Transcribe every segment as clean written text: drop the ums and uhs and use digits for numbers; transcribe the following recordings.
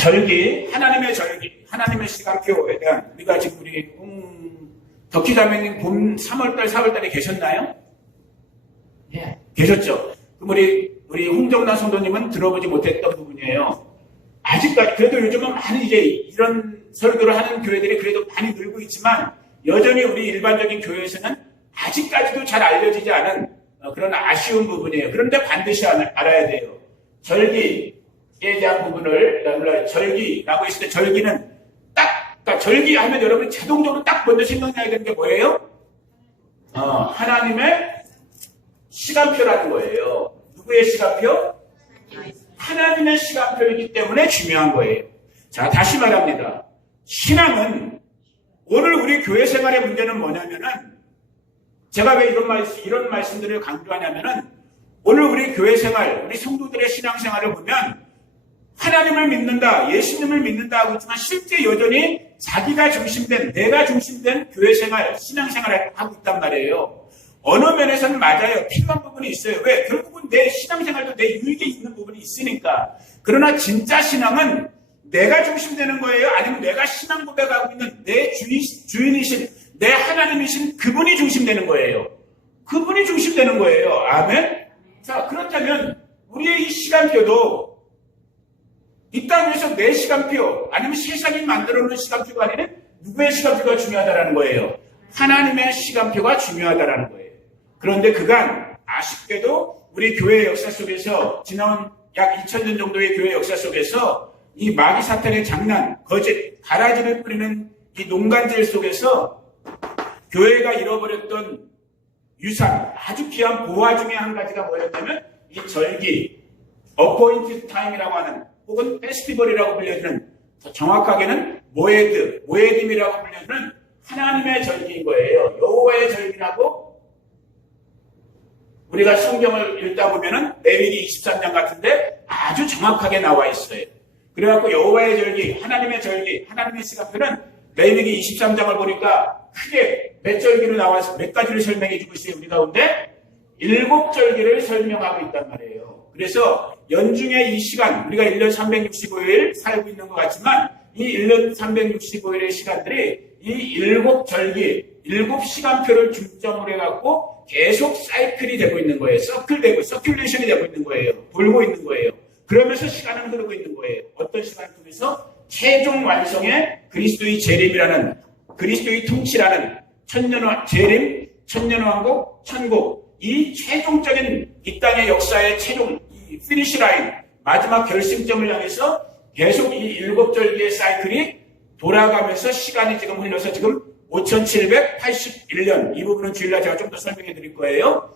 절기, 하나님의 절기, 하나님의 시간표에 대한 우리가 지금 우리 덕희 자매님 봄 3월달, 4월달에 계셨나요? 예, 계셨죠. 그럼 우리 홍정란 성도님은 들어보지 못했던 부분이에요. 아직까지 그래도 요즘은 많이 이제 이런 설교를 하는 교회들이 그래도 많이 늘고 있지만 여전히 우리 일반적인 교회에서는 아직까지도 잘 알려지지 않은 그런 아쉬운 부분이에요. 그런데 반드시 알아야 돼요. 절기에 대한 부분을 절기라고 했을 때 절기는 그러니까 절기하면 여러분이 자동적으로 딱 먼저 생각나야 되는 게 뭐예요? 하나님의 시간표라는 거예요. 누구의 시간표? 하나님의 시간표이기 때문에 중요한 거예요. 자, 다시 말합니다. 신앙은 오늘 우리 교회 생활의 문제는 뭐냐면은 제가 왜 이런 말씀들을 강조하냐면은 오늘 우리 교회 생활, 우리 성도들의 신앙생활을 보면 하나님을 믿는다, 예수님을 믿는다 하고 있지만 실제 여전히 자기가 중심된, 내가 중심된 교회 생활, 신앙생활을 하고 있단 말이에요. 어느 면에서는 맞아요. 필요한 부분이 있어요. 왜? 결국은 내 신앙생활도 내 유익에 있는 부분이 있으니까. 그러나 진짜 신앙은 내가 중심되는 거예요? 아니면 내가 신앙 고백하고 있는 내 주인이신, 내 하나님이신 그분이 중심되는 거예요. 그분이 중심되는 거예요. 아멘? 자, 그렇다면 우리의 이 시간표도 이 땅에서 내 시간표, 아니면 세상이 만들어놓은 시간표가 아니라 누구의 시간표가 중요하다는 거예요? 하나님의 시간표가 중요하다는 거예요. 그런데 그간 아쉽게도 우리 교회의 역사 속에서 지난 약 2000년 정도의 교회 역사 속에서 이 마귀 사탄의 장난, 거짓, 가라지를 뿌리는 이 농간질 속에서 교회가 잃어버렸던 유산, 아주 귀한 보화 중에 한 가지가 뭐였냐면 이 절기, 어포인티드 타임이라고 하는 혹은 페스티벌이라고 불려지는 더 정확하게는 모에딤이라고 불려지는 하나님의 절기인 거예요. 여호와의 절기라고 우리가 성경을 읽다 보면은 레위기 23장 같은데 아주 정확하게 나와 있어요. 그래갖고 여호와의 절기, 하나님의 시간표는 레위기 23장을 보니까 크게 몇 절기로 나와서 몇 가지를 설명해 주고 있어요. 우리 가운데 7절기를 설명하고 있단 말이에요. 그래서 연중의 이 시간, 우리가 1년 365일 살고 있는 것 같지만 이 1년 365일의 시간들이 이 7절기, 7시간표를 중점으로 해갖고 계속 사이클이 되고 있는 거예요. 서큘레이션이 되고 있는 거예요. 돌고 있는 거예요. 그러면서 시간은 흐르고 있는 거예요. 어떤 시간을 통해서? 최종 완성의 그리스도의 재림이라는, 그리스도의 통치라는 재림, 천년왕국, 천국, 이 최종적인 이 땅의 역사의 최종, 이 피니시 라인, 마지막 결승점을 향해서 계속 이 7절기의 사이클이 돌아가면서 시간이 지금 흘러서 지금 5781년, 이 부분은 주일날 제가 좀 더 설명해 드릴 거예요.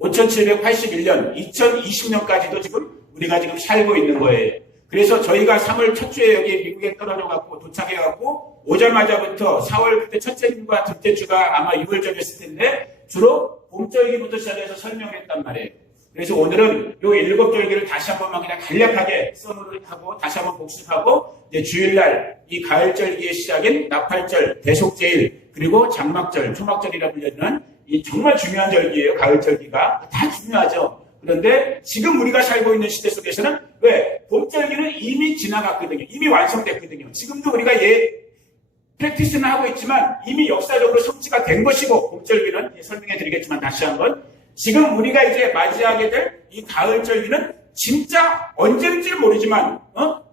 5781년, 2020년까지도 지금 우리가 지금 살고 있는 거예요. 그래서 저희가 3월 첫 주에 여기 미국에 떨어져갖고 도착해갖고 오자마자부터 4월 그때 첫째 주와 둘째 주가 아마 6월절이었을 텐데 주로 봄절기부터 시작해서 설명했단 말이에요. 그래서 오늘은 요 7절기를 다시 한 번만 그냥 간략하게 써놓고 다시 한번 복습하고 이제 주일날 이 가을절기의 시작인 나팔절, 대속제일, 그리고 장막절, 초막절이라 불리는 이 정말 중요한 절기예요. 가을절기가 다 중요하죠. 그런데 지금 우리가 살고 있는 시대 속에서는 왜? 봄절기는 이미 지나갔거든요. 이미 완성됐거든요. 지금도 우리가 프랙티스는 하고 있지만 이미 역사적으로 성취가 된 것이고, 봄절기는 설명해 드리겠지만 다시 한번 지금 우리가 이제 맞이하게 될 이 가을절기는 진짜 언제인지 모르지만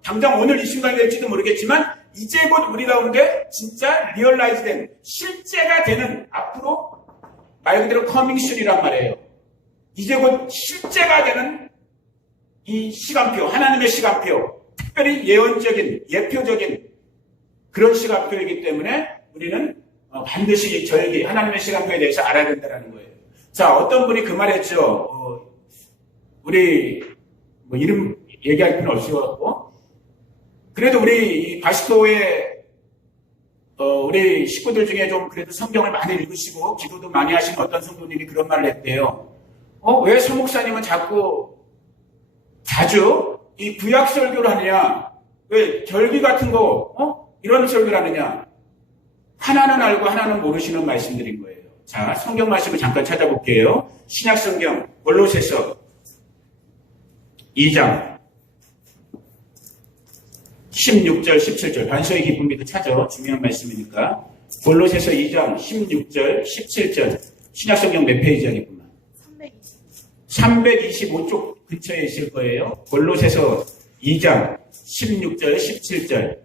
당장 오늘 이 순간이 될지도 모르겠지만 이제 곧 우리 가운데 진짜 리얼라이즈된 실제가 되는, 앞으로 말 그대로 커밍순이란 말이에요. 이제 곧 실제가 되는 이 시간표, 하나님의 시간표, 특별히 예언적인, 예표적인 그런 시간표이기 때문에 우리는 반드시 이 절기, 하나님의 시간표에 대해서 알아야 된다는 거예요. 자, 어떤 분이 그 말했죠. 우리 이름 얘기할 필요는 없을 것 같고, 그래도 우리 바시토의 우리 식구들 중에 좀 그래도 성경을 많이 읽으시고 기도도 많이 하신 어떤 성도님이 그런 말을 했대요. 왜 서 목사님은 자주 이 구약 설교를 하느냐? 왜 절기 같은 거 이런 설교를 하느냐? 하나는 알고 하나는 모르시는 말씀드린 거예요. 자, 성경 말씀을 잠깐 찾아볼게요. 신약 성경 골로새서 2장 16절, 17절. 반석의 기쁨 도 찾아. 중요한 말씀이니까. 골로새서 2장 16절, 17절. 신약성경 몇 페이지 하겠구만. 325쪽 근처에 있을 거예요. 골로새서 2장 16절, 17절.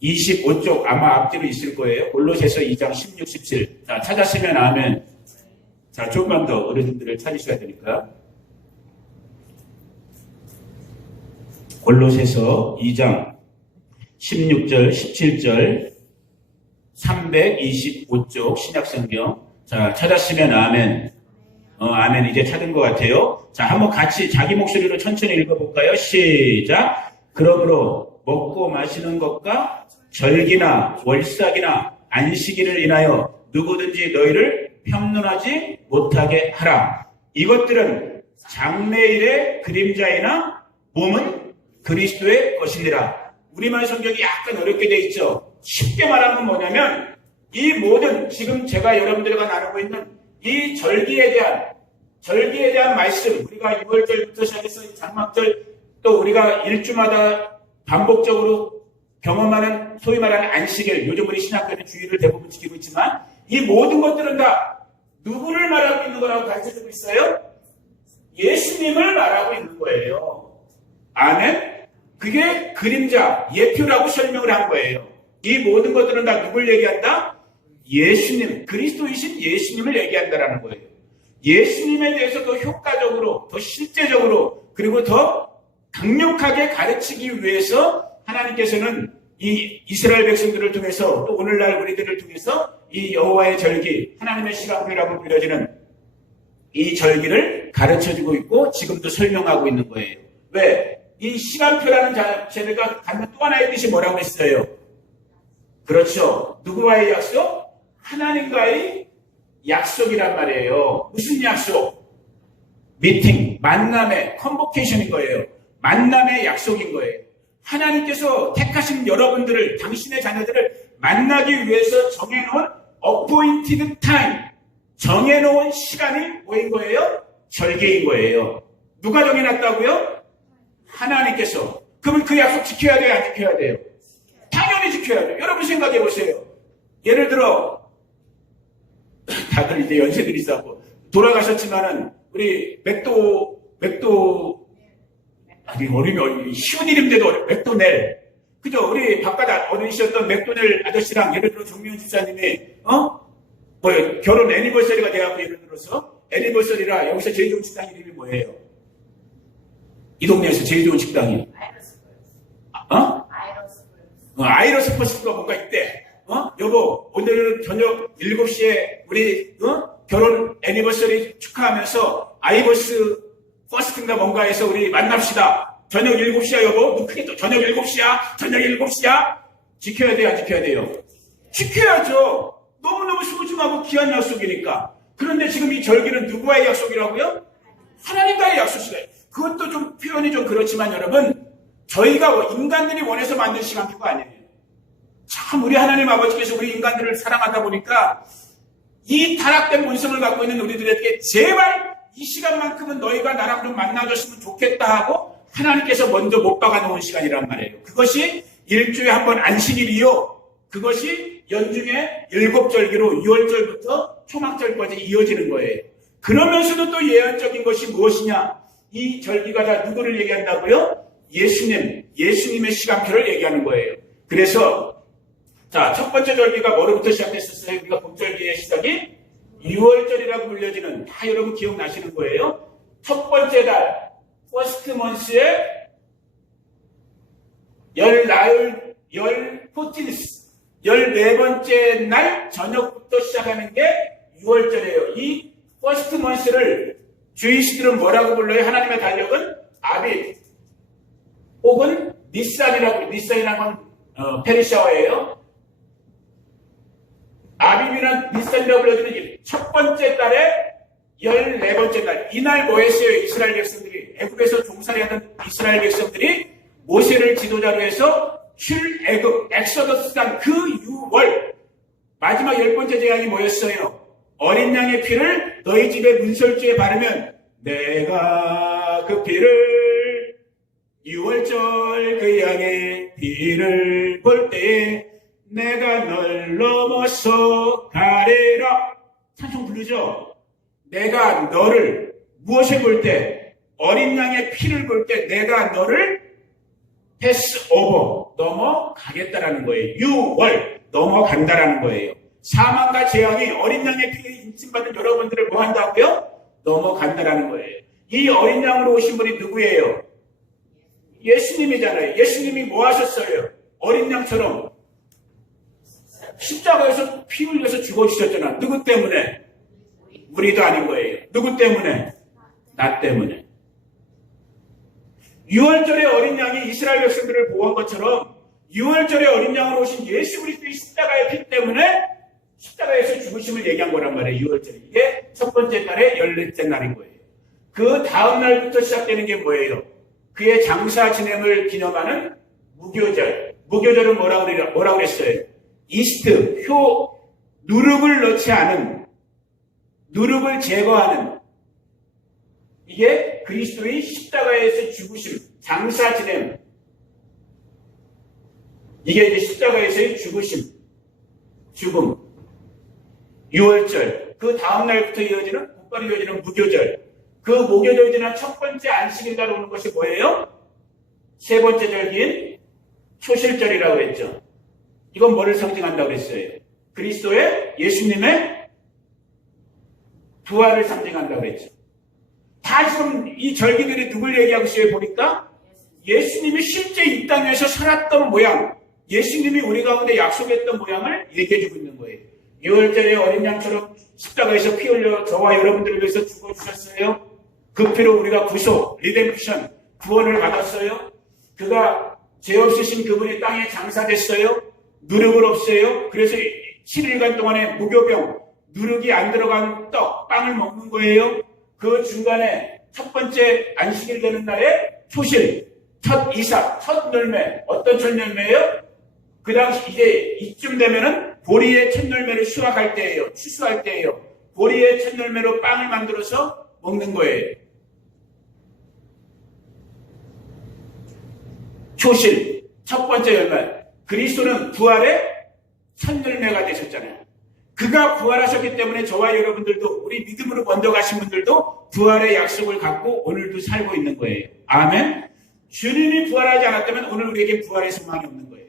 325쪽 아마 앞뒤로 있을 거예요. 골로새서 2장 16, 17. 자, 찾았으면 아멘. 자, 조금만 더 어르신들을 찾으셔야 되니까. 골로새서 2장 16절, 17절, 325쪽 신약성경. 자, 찾았으면 아멘. 아멘. 이제 찾은 것 같아요. 자, 한번 같이 자기 목소리로 천천히 읽어볼까요? 시작. 그러므로 먹고 마시는 것과 절기나 월삭이나 안식일을 인하여 누구든지 너희를 평론하지 못하게 하라. 이것들은 장래일의 그림자이나 몸은 그리스도의 것이니라. 우리말 성경이 약간 어렵게 돼 있죠. 쉽게 말하면 뭐냐면 이 모든 지금 제가 여러분들과 나누고 있는 이 절기에 대한 말씀, 우리가 6월절부터 시작해서 장막절 또 우리가 일주마다 반복적으로 경험하는 소위 말하는 안식일, 요즘 우리 신학교는 주일을 대부분 지키고 있지만 이 모든 것들은 다 누구를 말하고 있는 거라고 가르쳐주고 있어요? 예수님을 말하고 있는 거예요. 아멘? 그게 그림자, 예표라고 설명을 한 거예요. 이 모든 것들은 다 누굴 얘기한다? 예수님, 그리스도이신 예수님을 얘기한다라는 거예요. 예수님에 대해서 더 효과적으로, 더 실제적으로, 그리고 더 강력하게 가르치기 위해서 하나님께서는 이 이스라엘 백성들을 통해서 또 오늘날 우리들을 통해서 이 여호와의 절기, 하나님의 시간표라고 불려지는 이 절기를 가르쳐주고 있고 지금도 설명하고 있는 거예요. 왜? 이 시간표라는 자체가 갖는 또 하나의 뜻이 뭐라고 했어요? 그렇죠. 누구와의 약속? 하나님과의 약속이란 말이에요. 무슨 약속? 미팅, 만남의 컨보케이션인 거예요. 만남의 약속인 거예요. 하나님께서 택하신 여러분들을, 당신의 자녀들을 만나기 위해서 정해놓은 appointed time, 정해놓은 시간이 뭐인 거예요? 절개인 거예요. 누가 정해놨다고요? 하나님께서. 그러면 그 약속 지켜야 돼요? 안 지켜야 돼요? 당연히 지켜야 돼요. 여러분 생각해 보세요. 예를 들어 다들 이제 연세들이 있었고 돌아가셨지만은 우리 맥도 아니 어림이 쉬운 이름인데도 맥도넬, 그죠? 우리 바깥 어른이셨던 맥도넬 아저씨랑 예를 들어 정미훈 집사님이 결혼 애니버서리가 돼갖고 예를 들어서 애니버서리라 여기서 제일 좋은 식당 이름이 뭐예요? 이 동네에서 제일 좋은 식당이 아이러스퍼스가 뭔가 있대. 여보, 오늘은 저녁 7시에 우리 결혼 애니버서리 축하하면서 아이버스 퍼스트인가 뭔가 해서 우리 만납시다. 저녁 7시야 여보. 크게 또 저녁 7시야. 저녁 7시야. 지켜야 돼요? 안 지켜야 돼요? 지켜야죠. 너무너무 소중하고 귀한 약속이니까. 그런데 지금 이 절기는 누구와의 약속이라고요? 하나님과의 약속이에요. 그것도 좀 표현이 좀 그렇지만 여러분, 저희가 인간들이 원해서 만든 시간표가 아니에요. 참 우리 하나님 아버지께서 우리 인간들을 사랑하다 보니까 이 타락된 본성을 갖고 있는 우리들에게 제발 이 시간만큼은 너희가 나랑 좀 만나줬으면 좋겠다 하고 하나님께서 먼저 못 박아놓은 시간이란 말이에요. 그것이 일주일에 한 번 안식일이요. 그것이 연중에 7절기로 6월절부터 초막절까지 이어지는 거예요. 그러면서도 또 예언적인 것이 무엇이냐? 이 절기가 다 누구를 얘기한다고요? 예수님의 시간표를 얘기하는 거예요. 그래서 자, 첫 번째 절기가 뭐로부터 시작했었어요? 우리가 봄절기의 시작이 6월절이라고 불려지는, 다 여러분 기억나시는 거예요? 첫 번째 달, 퍼스트 먼스의 14번째 날 저녁부터 시작하는 게 6월절이에요. 이 퍼스트 먼스를 주이시들은 뭐라고 불러요? 하나님의 달력은 아빗 혹은 니산이라는 건 페르시아어예요. 아비비는 니산이라고 불러주는 첫 번째 달에 14번째 날. 이날 뭐 했어요? 이스라엘 백성들이, 애굽에서 종살이 하던 이스라엘 백성들이 모세를 지도자로 해서 출애굽, 엑소더스한 그 6월 마지막 10번째 제안이 뭐였어요? 어린 양의 피를 너희 집의 문설주에 바르면 내가 그 피를 6월절 피를 볼 때에 내가 널 넘어서 가리라. 찬송 부르죠? 내가 너를 무엇을 볼 때? 어린 양의 피를 볼 때 내가 너를 패스 오버, 넘어가겠다라는 거예요. 유월, 넘어간다라는 거예요. 사망과 재앙이 어린 양의 피에 인침받은 여러분들을 뭐 한다고요? 넘어간다라는 거예요. 이 어린 양으로 오신 분이 누구예요? 예수님이잖아요. 예수님이 뭐 하셨어요? 어린 양처럼 십자가에서 피 흘려서 죽어주셨잖아. 누구 때문에? 우리도 아닌 거예요. 누구 때문에? 나 때문에. 6월절의 어린 양이 이스라엘 백성들을 보호한 것처럼 6월절의 어린 양으로 오신 예수 그리스도의 십자가의 피 때문에 십자가에서 죽으심을 얘기한 거란 말이에요. 6월절. 이게 첫 번째 달의 14째 날인 거예요. 그 다음 날부터 시작되는 게 뭐예요? 그의 장사 지냄을 기념하는 무교절. 무교절은 뭐라고 그랬어요? 이스트, 누룩을 넣지 않은, 누룩을 제거하는, 이게 그리스도의 십자가에서 죽으심, 장사 지냄. 이게 이제 십자가에서의 죽으심, 죽음. 6월절. 그 다음 날부터 이어지는, 곧바로 이어지는 무교절. 그 무교절 지난 첫 번째 안식일 날 오는 것이 뭐예요? 세 번째 절기인 초실절이라고 했죠. 이건 뭐를 상징한다고 했어요? 그리스도의 예수님의 부활을 상징한다고 했죠. 다 지금 이 절기들이 누굴 얘기하고 있어요? 보니까 예수님이 실제 이 땅에서 살았던 모양, 예수님이 우리 가운데 약속했던 모양을 얘기해주고 있는 거예요. 6월절에 어린 양처럼 십자가에서 피 흘려 저와 여러분들을 위해서 죽어주셨어요. 그 피로 우리가 구속, 리뎀프션, 구원을 받았어요. 그가 죄 없으신 그분이 땅에 장사됐어요. 누룩을 없애요. 그래서 7일간 동안에 무교병, 누룩이 안 들어간 떡, 빵을 먹는 거예요. 그 중간에 첫 번째 안식일 되는 날에 초실, 첫 이삭, 첫 열매. 어떤 첫 열매예요? 그 당시 이제 이쯤 되면은 보리의 첫 열매를 수확할 때예요. 추수할 때예요. 보리의 첫 열매로 빵을 만들어서 먹는 거예요. 초실, 첫 번째 열매. 그리스도는 부활의 첫 열매가 되셨잖아요. 그가 부활하셨기 때문에 저와 여러분들도, 우리 믿음으로 먼저 가신 분들도 부활의 약속을 갖고 오늘도 살고 있는 거예요. 아멘. 주님이 부활하지 않았다면 오늘 우리에게 부활의 소망이 없는 거예요.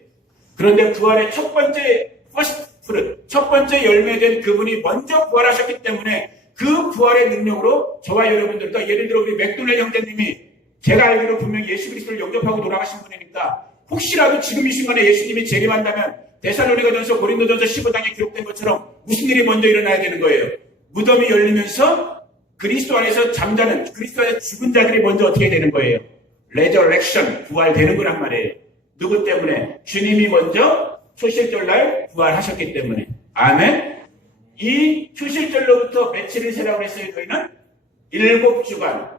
그런데 부활의 첫 번째 퍼스트 프루트, 첫 번째 열매된 그분이 먼저 부활하셨기 때문에 그 부활의 능력으로 저와 여러분들도, 예를 들어 우리 맥도넬 형제님이 제가 알기로 분명히 예수 그리스도를 영접하고 돌아가신 분이니까 혹시라도 지금 이 순간에 예수님이 재림한다면 데살로니가전서 고린도전서 15장에 기록된 것처럼 무슨 일이 먼저 일어나야 되는 거예요? 무덤이 열리면서 그리스도 안에서 잠자는, 그리스도 안에서 죽은 자들이 먼저 어떻게 되는 거예요? 레저렉션, 부활되는 거란 말이에요. 누구 때문에? 주님이 먼저 초실절날 부활하셨기 때문에. 아멘. 이 초실절로부터 며칠을 세라고 했어요. 저희는 7주간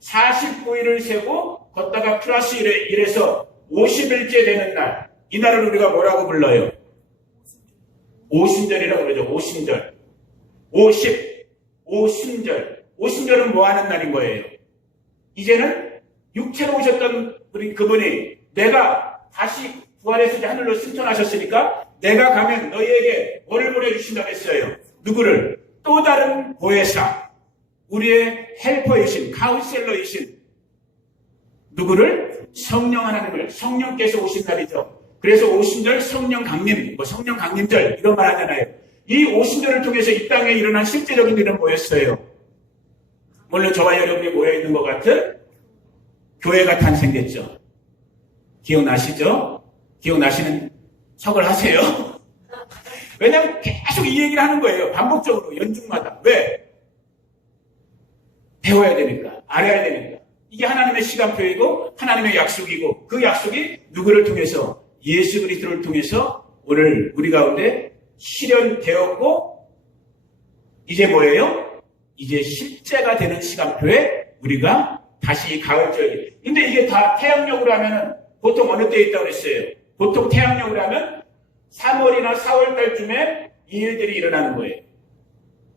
49일을 세고 걷다가 플러스 1에서 50일째 되는 날, 이 날을 우리가 뭐라고 불러요? 오순절이라고 그러죠. 오순절. 50, 오순절은 뭐 하는 날인 거예요? 이제는 육체로 오셨던 우리 그분이 내가 다시 부활해서 이제 하늘로 승천하셨으니까 내가 가면 너희에게 뭐를 보내주신다고 했어요? 누구를? 또 다른 보혜사, 우리의 헬퍼이신, 카운셀러이신 누구를? 성령 하나님을, 성령께서 오신 날이죠. 그래서 오순절 성령 강림, 성령 강림절 이런 말 하잖아요. 이 오순절을 통해서 이 땅에 일어난 실제적인 일은 뭐였어요? 물론 저와 여러분이 모여있는 것 같은 교회가 탄생됐죠. 기억나시죠? 기억나시는 척을 하세요. 왜냐하면 계속 이 얘기를 하는 거예요. 반복적으로 연중마다. 왜? 배워야 되니까, 알아야 되니까. 이게 하나님의 시간표이고 하나님의 약속이고 그 약속이 누구를 통해서? 예수 그리스도를 통해서 오늘 우리 가운데 실현되었고 이제 뭐예요? 이제 실제가 되는 시간표에 우리가 다시 가을절. 근데 이게 다 태양력으로 하면은 보통 어느 때에 있다고 그랬어요? 보통 태양력으로 하면 3월이나 4월 달쯤에 이 일들이 일어나는 거예요.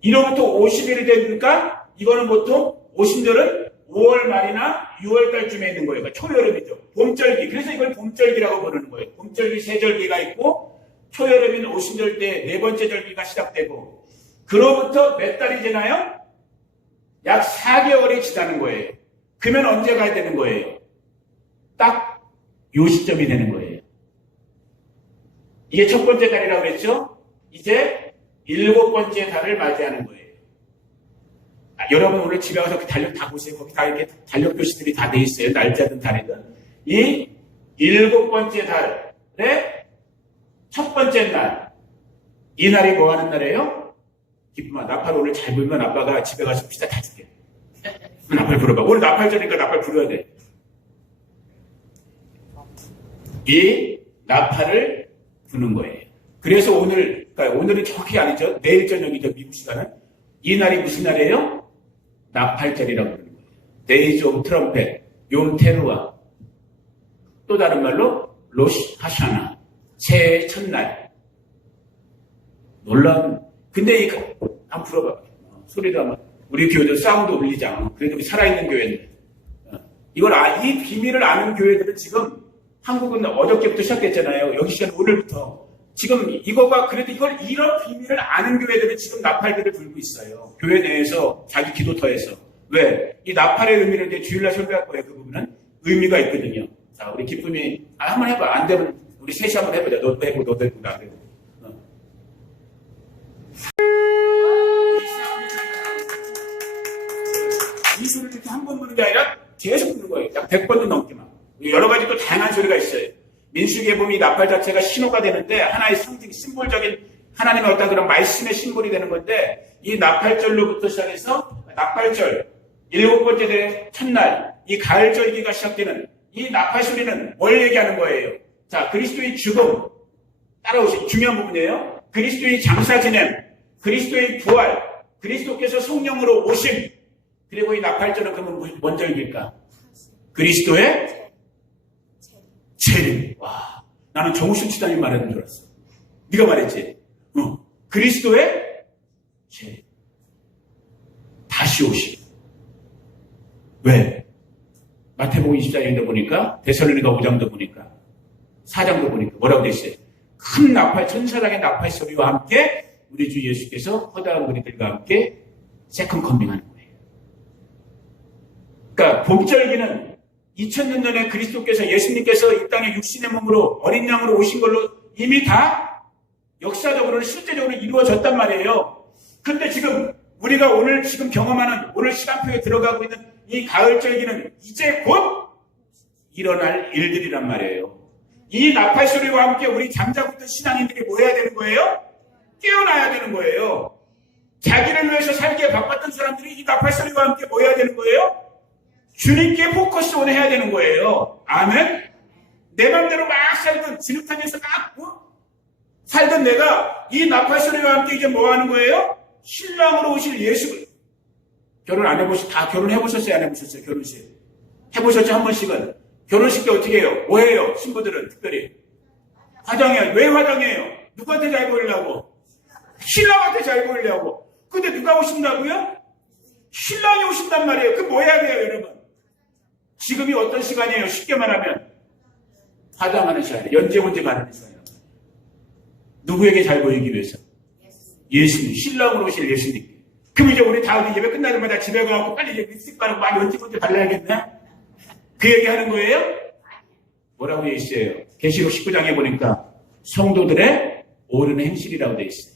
1호부터 50일이 되니까 이거는 보통 오순절은 5월 말이나 6월 달쯤에 있는 거예요. 그러니까 초여름이죠. 봄절기. 그래서 이걸 봄절기라고 부르는 거예요. 봄절기 세 절기가 있고 초여름인 오순절 때 네 번째 절기가 시작되고 그로부터 몇 달이 지나요? 약 4개월이 지나는 거예요. 그러면 언제 가야 되는 거예요? 딱 요 시점이 되는 거예요. 이게 첫 번째 달이라고 그랬죠? 이제 7번째 달을 맞이하는 거예요. 여러분 오늘 집에 가서 그 달력 다 보세요. 거기 다 이렇게 달력 표시들이 다 돼 있어요. 날짜든 달이든. 이 7번째 달의 첫 번째 날. 이 날이 뭐 하는 날이에요? 기쁨아, 나팔 오늘 잘 불면 아빠가 집에 가서 피자 다 줄게. 나팔 불어봐. 오늘 나팔절이니까 나팔 불어야 돼. 이 나팔을 부는 거예요. 그래서 그러니까 오늘은 정확히 아니죠. 내일 저녁이죠. 미국 시간은. 이 날이 무슨 날이에요? 나팔절이라고 부르는 거예요. 데이즈 오브 트럼펫, 욤 테루아. 또 다른 말로 로시 하샤나. 새해 첫날. 놀라운. 근데 한번 불어봐. 소리도 한번. 우리 교회도 사운드 울리지 않아. 그래도 우리 살아있는 교회인데. 이 비밀을 아는 교회들은 지금 한국은 어저께부터 시작했잖아요. 여기 시간 오늘부터. 지금 그래도 이런 비밀을 아는 교회들은 지금 나팔들을 불고 있어요. 교회 내에서 자기 기도터에서. 왜? 이 나팔의 의미를 이제 주일날 설교할 거예요. 그 부분은 의미가 있거든요. 자, 우리 기쁨이, 한번 해봐. 안 되면 우리 셋이 한번 해보자. 너도 해보고, 나도 해보고. 이 소리를 이렇게 한 번 부는 게 아니라 계속 부는 거예요. 약 100번도 넘게 막. 여러 가지 또 다양한 소리가 있어요. 민수기에 보면 이 나팔 자체가 신호가 되는데 하나의 상징, 심볼적인 하나님의 어떤 그런 말씀의 심볼이 되는 건데 이 나팔절로부터 시작해서 나팔절, 7번째 첫날, 이 가을절기가 시작되는 이 나팔 소리는 뭘 얘기하는 거예요? 자, 그리스도의 죽음, 따라오세요. 중요한 부분이에요. 그리스도의 장사 지냄, 그리스도의 부활, 그리스도께서 성령으로 오심, 그리고 이 나팔절은 그러면 뭔 절기일까? 그리스도의 재림. 와, 나는 정우신 치단이 말하는 줄 알았어. 네가 말했지? 그리스도의 재림. 다시 오심. 왜? 마태복음 24장도 보니까, 데살로니가 5장도 보니까, 4장도 보니까 뭐라고 돼 있어요? 큰 나팔, 천사장의 나팔 소리와 함께 우리 주 예수께서 허다한 우리들과 함께 세컨 커밍하는 거예요. 그러니까 봄절기는 2000년 전에 예수님께서 이 땅에 육신의 몸으로 어린 양으로 오신 걸로 이미 다 역사적으로는 실제적으로 이루어졌단 말이에요. 그런데 지금 우리가 오늘 지금 경험하는 오늘 시간표에 들어가고 있는 이 가을절기는 이제 곧 일어날 일들이란 말이에요. 이 나팔 소리와 함께 우리 잠자고 있던 신앙인들이 뭐 해야 되는 거예요? 깨어나야 되는 거예요. 자기를 위해서 살기에 바빴던 사람들이 이 나팔 소리와 함께 뭐 해야 되는 거예요? 주님께 포커스온 해야 되는 거예요. 아멘? 내 맘대로 막 살던 진흙탕에서 막 살던 내가 이 나팔 소리와 함께 이제 뭐 하는 거예요? 신랑으로 오실 예수를. 결혼 안 해보셨어요? 다 결혼해보셨어요? 안 해보셨어요? 결혼식. 해보셨죠? 한 번씩은. 결혼식 때 어떻게 해요? 뭐 해요? 신부들은 특별히. 화장해요. 왜 화장해요? 누구한테 잘 보이려고? 신랑한테 잘 보이려고. 근데 누가 오신다고요? 신랑이 오신단 말이에요. 그 뭐 해야 돼요, 여러분? 지금이 어떤 시간이에요? 쉽게 말하면 화장하는 시간이에요. 연제문제 가는 시간이에요. 누구에게 잘 보이기 위해서? 예수님. 신랑으로 오실 예수님. 그럼 이제 우리 다 예배 끝나자마자 집에 가고 빨리 이제 립스틱 바르고 막 연제문제 발라야겠네? 그 얘기하는 거예요? 뭐라고 돼 있어요? 계시록 19장에 보니까 성도들의 옳은 행실이라고 돼 있어요.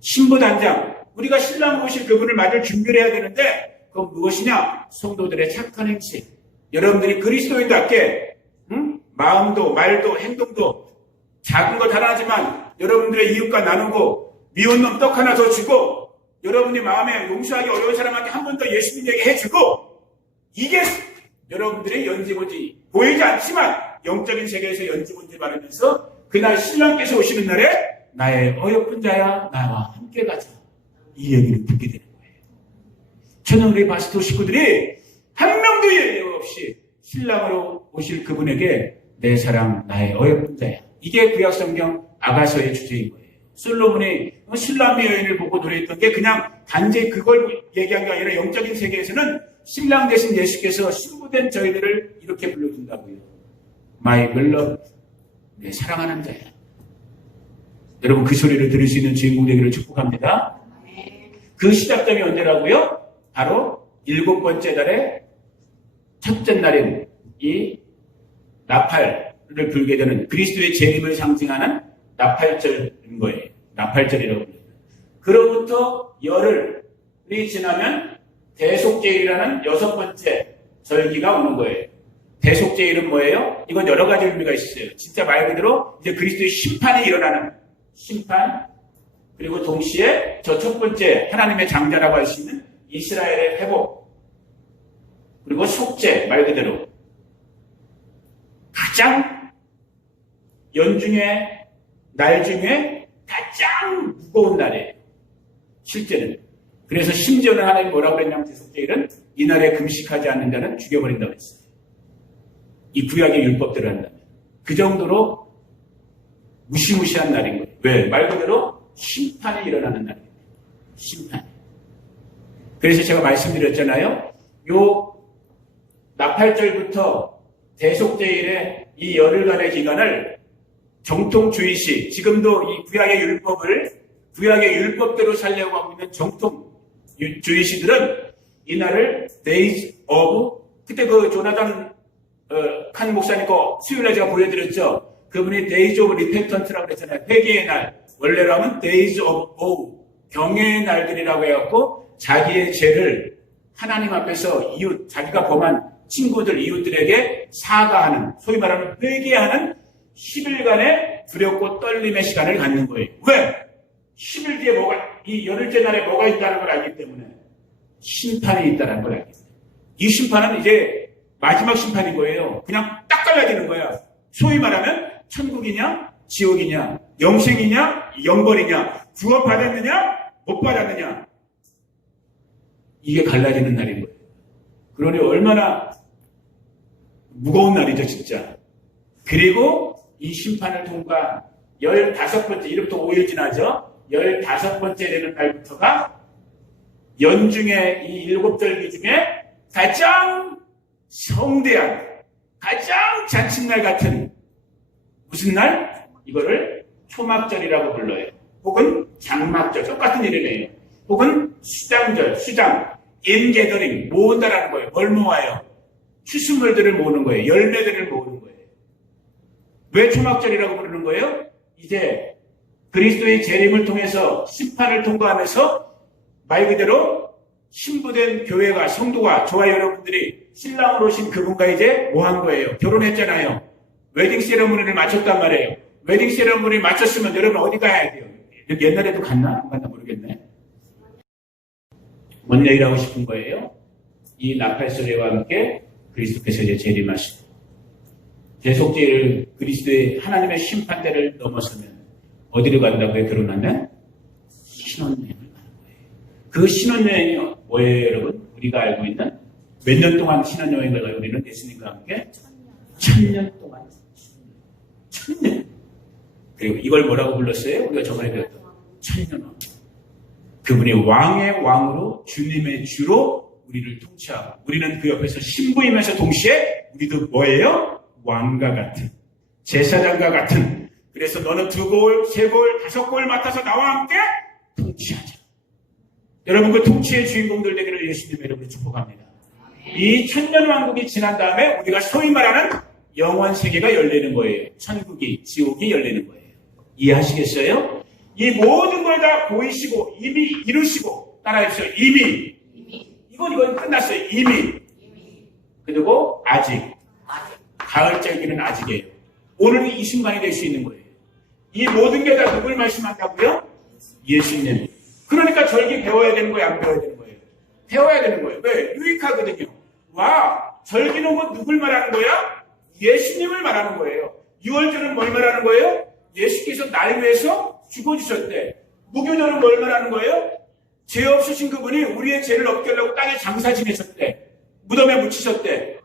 신부단장. 우리가 신랑으로 오실 그분을 맞을 준비를 해야 되는데 그건 무엇이냐? 성도들의 착한 행실. 여러분들이 그리스도인답게 마음도 말도 행동도 작은 것 하나지만 여러분들의 이웃과 나누고 미운 놈 떡 하나 더 주고 여러분이 마음에 용서하기 어려운 사람한테 한 번 더 예수님 얘기해주고 이게 여러분들의 연지문지 보이지 않지만 영적인 세계에서 연지문지 바르면서 그날 신랑께서 오시는 날에 나의 어여쁜 자야 나와 함께 가자. 이 얘기를 듣게 되는 거예요. 저는 우리 바스토 식구들이 한 명도 예외 없이 신랑으로 오실 그분에게 내 사랑 나의 어여쁜 자야. 이게 구약성경 아가서의 주제인 거예요. 솔로몬이 신랑의 여인을 보고 노래했던 게 그냥 단지 그걸 얘기한 게 아니라 영적인 세계에서는 신랑 되신 예수께서 신부된 저희들을 이렇게 불러준다고요. My beloved, 내 사랑하는 자야. 여러분 그 소리를 들을 수 있는 주인공 되기를 축복합니다. 그 시작점이 언제라고요? 바로 7번째 달의 첫째 날인 이 나팔을 불게 되는 그리스도의 재림을 상징하는 나팔절인 거예요. 나팔절이라고 불러요. 그로부터 열흘이 지나면 대속제일이라는 6번째 절기가 오는 거예요. 대속제일은 뭐예요? 이건 여러 가지 의미가 있어요. 진짜 말 그대로 이제 그리스도의 심판이 일어나는 심판, 그리고 동시에 저 첫 번째 하나님의 장자라고 할 수 있는 이스라엘의 회복, 그리고 속죄, 말 그대로 가장 연중에 날 중에 가장 무거운 날이에요. 실제는. 그래서 심지어는 하나님 뭐라고 그랬냐면 대속제일은 이날에 금식하지 않는 자는 죽여버린다고 했어요. 이 구약의 율법대로 한다면. 그 정도로 무시무시한 날인 거예요. 왜? 말 그대로 심판이 일어나는 날이에요. 심판. 그래서 제가 말씀드렸잖아요. 요 나팔절부터 대속제일의 이 열흘간의 기간을 정통 주의시, 지금도 이 구약의 율법대로 살려고 하고 있는 정통 주의시들은 이날을 Days of, 그때 그 조나단 칸 목사님 거 수요일에 제가 보여드렸죠. 그분이 Days of Repentant라고 그랬잖아요. 회개의 날. 원래로 하면 Days of Woe, 경외의 날들이라고 해갖고 자기의 죄를 하나님 앞에서 이웃, 자기가 범한 친구들, 이웃들에게 사과하는, 소위 말하는 회개하는 10일간의 두렵고 떨림의 시간을 갖는 거예요. 왜? 10일 뒤에 이 열흘째 날에 뭐가 있다는 걸 알기 때문에 심판이 있다는 걸 알기 때문에. 이 심판은 이제 마지막 심판인 거예요. 그냥 딱 갈라지는 거야. 소위 말하면 천국이냐, 지옥이냐, 영생이냐, 영벌이냐, 구원 받았느냐, 못 받았느냐. 이게 갈라지는 날인 거예요. 그러니 얼마나 무거운 날이죠, 진짜. 그리고 이 심판을 통과 15번째, 이름부터 5일 지나죠? 15번째 되는 날부터가 연중의 이 7절기 중에 가장 성대한, 가장 잔칫날 같은 무슨 날? 이거를 초막절이라고 불러요. 혹은 장막절, 똑같은 이름이에요. 혹은 수장절, 수장, 인게더링, 모은다라는 거예요. 뭘 모아요? 추수물들을 모으는 거예요. 열매들을 모으는 거예요. 왜 초막절이라고 부르는 거예요? 이제 그리스도의 재림을 통해서 심판을 통과하면서 말 그대로 신부된 교회가, 성도가, 저와 여러분들이 신랑으로 오신 그분과 이제 뭐 한 거예요? 결혼했잖아요. 웨딩 세레모니를 마쳤단 말이에요. 웨딩 세레모니를 마쳤으면 여러분 어디 가야 돼요? 옛날에도 갔나? 안 갔나 모르겠네. 뭔 얘기를 하고 싶은 거예요? 이 나팔소리와 함께 그리스도께서 이제 재림하시고 대속제를 그리스도의 하나님의 심판대를 넘어서면 어디로 간다고요? 결혼하면 신혼여행을 가는 거예요. 그 신혼여행이 뭐예요, 여러분? 우리가 알고 있는 몇 년 동안 신혼여행을 가요? 우리는 예수님과 함께 1000년 동안. 1000년. 그리고 이걸 뭐라고 불렀어요? 우리가 저번에 배웠던 1000년. 그분이 왕의 왕으로 주님의 주로 우리를 통치하고 우리는 그 옆에서 신부이면서 동시에 우리도 뭐예요? 왕과 같은, 제사장과 같은. 그래서 너는 2골, 3골, 5골 맡아서 나와 함께 통치하자. 여러분 그 통치의 주인공들 되기를 예수님의 이름으로 축복합니다. 이 천년 왕국이 지난 다음에 우리가 소위 말하는 영원 세계가 열리는 거예요. 천국이, 지옥이 열리는 거예요. 이해하시겠어요? 이 모든 걸 다 보이시고 이미 이루시고, 따라해주세요. 이미. 이건 끝났어요. 이미. 그리고 아직. 가을절기는 아직이에요. 오늘 이 순간이 될 수 있는 거예요. 이 모든 게 다 누굴 말씀한다고요? 예수님. 그러니까 절기 배워야 되는 거예요? 안 배워야 되는 거예요? 배워야 되는 거예요. 왜? 유익하거든요. 와, 절기는 뭐 누굴 말하는 거야? 예수님을 말하는 거예요. 6월절은 뭘 말하는 거예요? 예수께서 날 위해서 죽어주셨대. 무교절은 뭘 말하는 거예요? 죄 없으신 그분이 우리의 죄를 없게 하려고 땅에 장사 지내셨대. 무덤에 묻히셨대.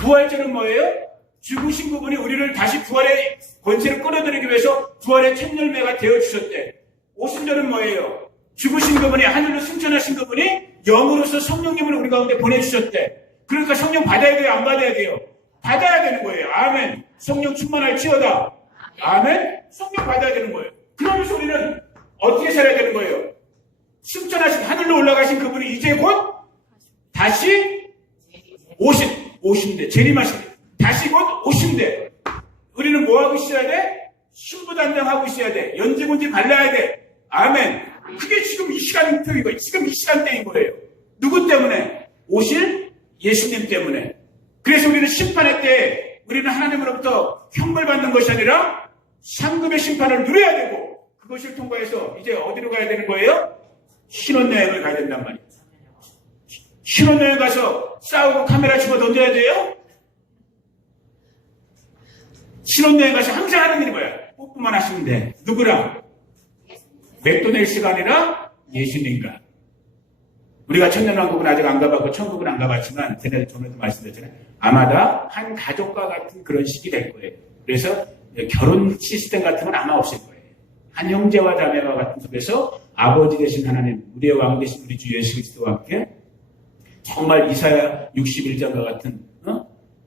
부활절은 뭐예요? 죽으신 그분이 우리를 다시 부활의 권세를 끌어들이기 위해서 부활의 첫 열매가 되어주셨대. 오순절은 뭐예요? 죽으신 그분이 하늘로 승천하신 그분이 영으로서 성령님을 우리 가운데 보내주셨대. 그러니까 성령 받아야 돼요? 안 받아야 돼요? 받아야 되는 거예요. 아멘. 성령 충만할지어다. 아멘. 성령 받아야 되는 거예요. 그러면서 우리는 어떻게 살아야 되는 거예요? 승천하신 하늘로 올라가신 그분이 이제 곧 다시 오신대. 재림하신대. 다시 곧 오신대. 우리는 뭐하고 있어야 돼? 신부단장하고 있어야 돼. 연지군지 발라야 돼. 아멘. 그게 지금 이 시간표인 거예요. 지금 이 시간대인 거예요. 누구 때문에? 오실 예수님 때문에. 그래서 우리는 심판의 때 우리는 하나님으로부터 형벌받는 것이 아니라 상급의 심판을 누려야 되고 그것을 통과해서 이제 어디로 가야 되는 거예요? 신혼여행을 가야 된단 말이에요. 신혼여행 가서 싸우고 카메라 집어 던져야 돼요? 신혼여행 가서 항상 하는 일이 뭐야? 뽀뽀만 하시면 돼. 누구랑? 맥도날드가 아니라 예수님과. 우리가 천년왕국은 아직 안 가봤고 천국은 안 가봤지만 전에도 말씀드렸잖아요. 아마 다 한 가족과 같은 그런 식이 될 거예요. 그래서 결혼 시스템 같은 건 아마 없을 거예요. 한 형제와 자매와 같은 속에서 아버지 되신 하나님, 우리의 왕 되신 우리 주 예수 그리스도와 함께 정말 이사야 61장과 같은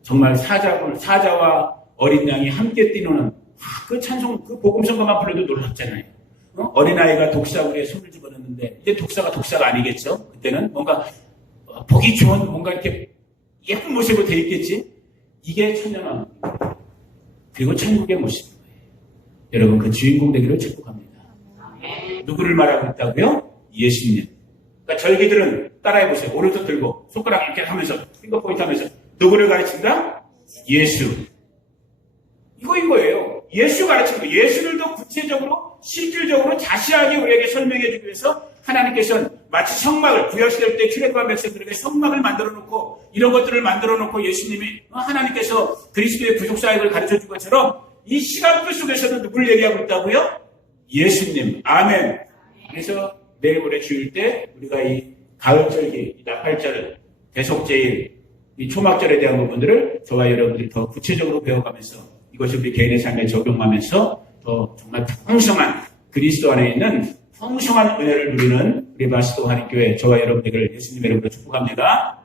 정말 사자와 어린 양이 함께 뛰노는 그 찬송, 그 복음성가만 불러도 놀랍잖아요. 어린아이가 독사구리에 손을 집어넣는데 이제 독사가 독사가 아니겠죠. 그때는 뭔가 보기 좋은 뭔가 이렇게 예쁜 모습으로 돼 있겠지. 이게 천년왕국 그리고 천국의 모습인 거예요. 여러분 그 주인공 되기를 축복합니다. 누구를 말하고 있다고요? 예수님. 그러니까 절기들은 따라해보세요. 오른손 들고 손가락 이렇게 하면서 핑거 포인트 하면서 누구를 가르친다? 예수. 이거인 거예요. 예수 가르치는 거. 예수를 더 구체적으로 실질적으로 자세하게 우리에게 설명해 주기 위해서 하나님께서는 마치 성막을 구약시대 때 출애굽한 백성들에게 성막을 만들어 놓고 이런 것들을 만들어 놓고 예수님이 하나님께서 그리스도의 부족 사역을 가르쳐 준 것처럼 이 시간표 속에서는 누구를 얘기하고 있다고요? 예수님. 아멘. 그래서 내일 모레 주일 때 우리가 이 가을절기, 이 나팔절, 대속제일, 이 초막절에 대한 부분들을 저와 여러분들이 더 구체적으로 배워가면서 이것을 우리 개인의 삶에 적용하면서 더 정말 풍성한 그리스도 안에 있는 풍성한 은혜를 누리는 우리 마스도 하나님교회 저와 여러분들을 예수님의 이름으로 축복합니다.